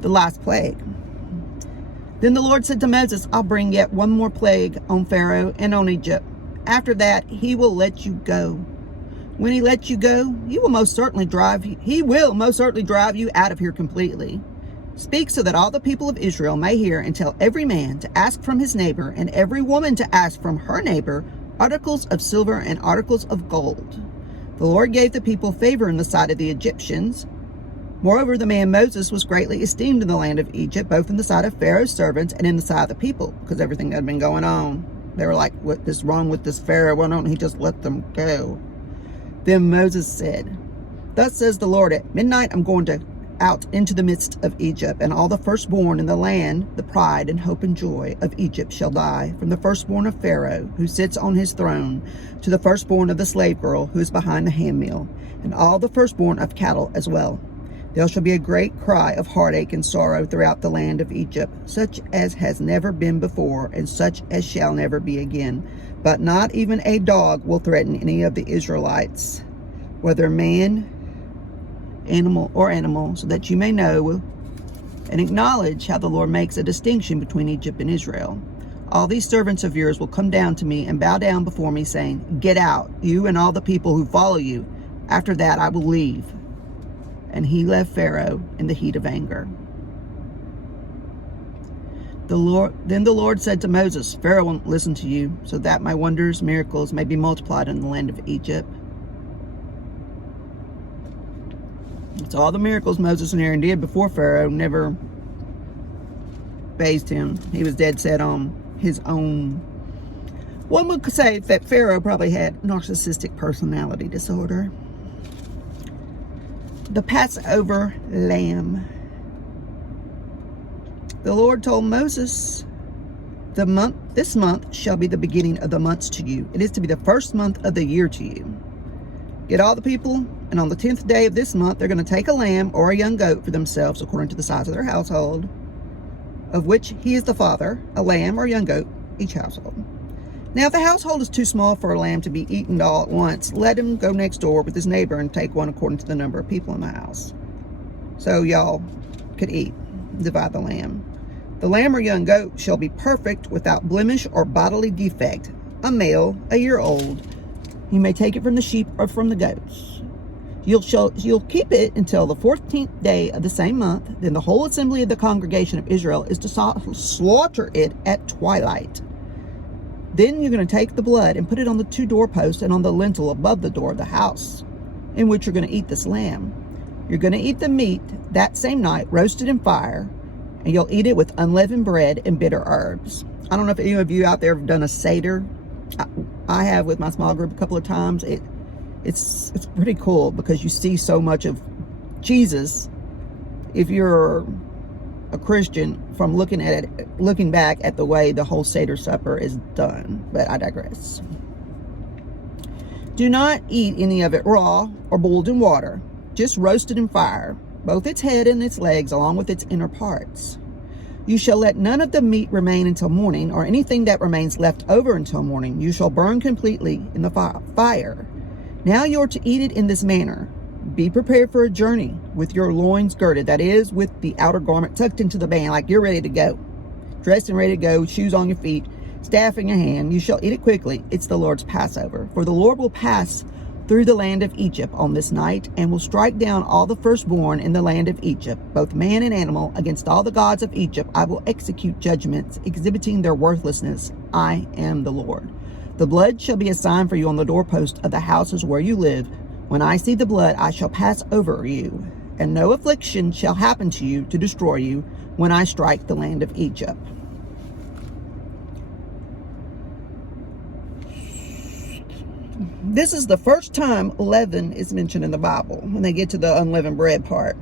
the last plague. Then the Lord said to Moses, I'll bring yet one more plague on Pharaoh and on Egypt. After that, he will let you go. When he lets you go, he will most certainly drive you out of here completely. Speak so that all the people of Israel may hear, and tell every man to ask from his neighbor and every woman to ask from her neighbor articles of silver and articles of gold. The Lord gave the people favor in the sight of the Egyptians. Moreover, the man Moses was greatly esteemed in the land of Egypt, both in the sight of Pharaoh's servants and in the sight of the people, because everything that had been going on. They were like, what is wrong with this Pharaoh? Why don't he just let them go? Then Moses said, Thus says the Lord, at midnight I'm going out into the midst of Egypt, and all the firstborn in the land, the pride and hope and joy of Egypt shall die, from the firstborn of Pharaoh, who sits on his throne, to the firstborn of the slave girl who is behind the handmill, and all the firstborn of cattle as well. There shall be a great cry of heartache and sorrow throughout the land of Egypt, such as has never been before, and such as shall never be again. But not even a dog will threaten any of the Israelites, whether man, animal, so that you may know and acknowledge how the Lord makes a distinction between Egypt and Israel. All these servants of yours will come down to me and bow down before me, saying, Get out, you and all the people who follow you. After that I will leave. And he left Pharaoh in the heat of anger. Then the Lord said to Moses, Pharaoh won't listen to you, so that my wonders, miracles may be multiplied in the land of Egypt. So all the miracles Moses and Aaron did before Pharaoh never fazed him. He was dead set on his own. One would say that Pharaoh probably had narcissistic personality disorder. The Passover lamb. The Lord told Moses, this month shall be the beginning of the months to you. It is to be the first month of the year to you. Get all the people, and on the 10th day of this month, they're going to take a lamb or a young goat for themselves, according to the size of their household, of which he is the father, a lamb or a young goat, each household. Now, if the household is too small for a lamb to be eaten all at once, let him go next door with his neighbor and take one according to the number of people in the house. So y'all could divide the lamb. The lamb or young goat shall be perfect, without blemish or bodily defect, a male, a year old. You may take it from the sheep or from the goats. You'll keep it until the 14th day of the same month. Then the whole assembly of the congregation of Israel is to slaughter it at twilight. Then you're going to take the blood and put it on the 2 doorposts and on the lintel above the door of the house in which you're going to eat this lamb. You're going to eat the meat that same night, roasted in fire, and you'll eat it with unleavened bread and bitter herbs. I don't know if any of you out there have done a Seder. I have with my small group a couple of times. It's pretty cool because you see so much of Jesus, if you're a Christian, from looking back at the way the whole Seder supper is done. But I digress. Do not eat any of it raw or boiled in water, just roasted in fire, both its head and its legs, along with its inner parts. You shall let none of the meat remain until morning, or anything that remains left over until morning. You shall burn completely in the fire. Now you are to eat it in this manner. Be prepared for a journey with your loins girded, that is, with the outer garment tucked into the band, like you're ready to go. Dressed and ready to go, shoes on your feet, staff in your hand. You shall eat it quickly. It's the Lord's Passover. For the Lord will pass through the land of Egypt on this night, and will strike down all the firstborn in the land of Egypt, both man and animal. Against all the gods of Egypt I will execute judgments, exhibiting their worthlessness. I am the Lord. The blood shall be a sign for you on the doorpost of the houses where you live. When I see the blood, I shall pass over you, and no affliction shall happen to you to destroy you when I strike the land of Egypt. This is the first time leaven is mentioned in the Bible, when they get to the unleavened bread part.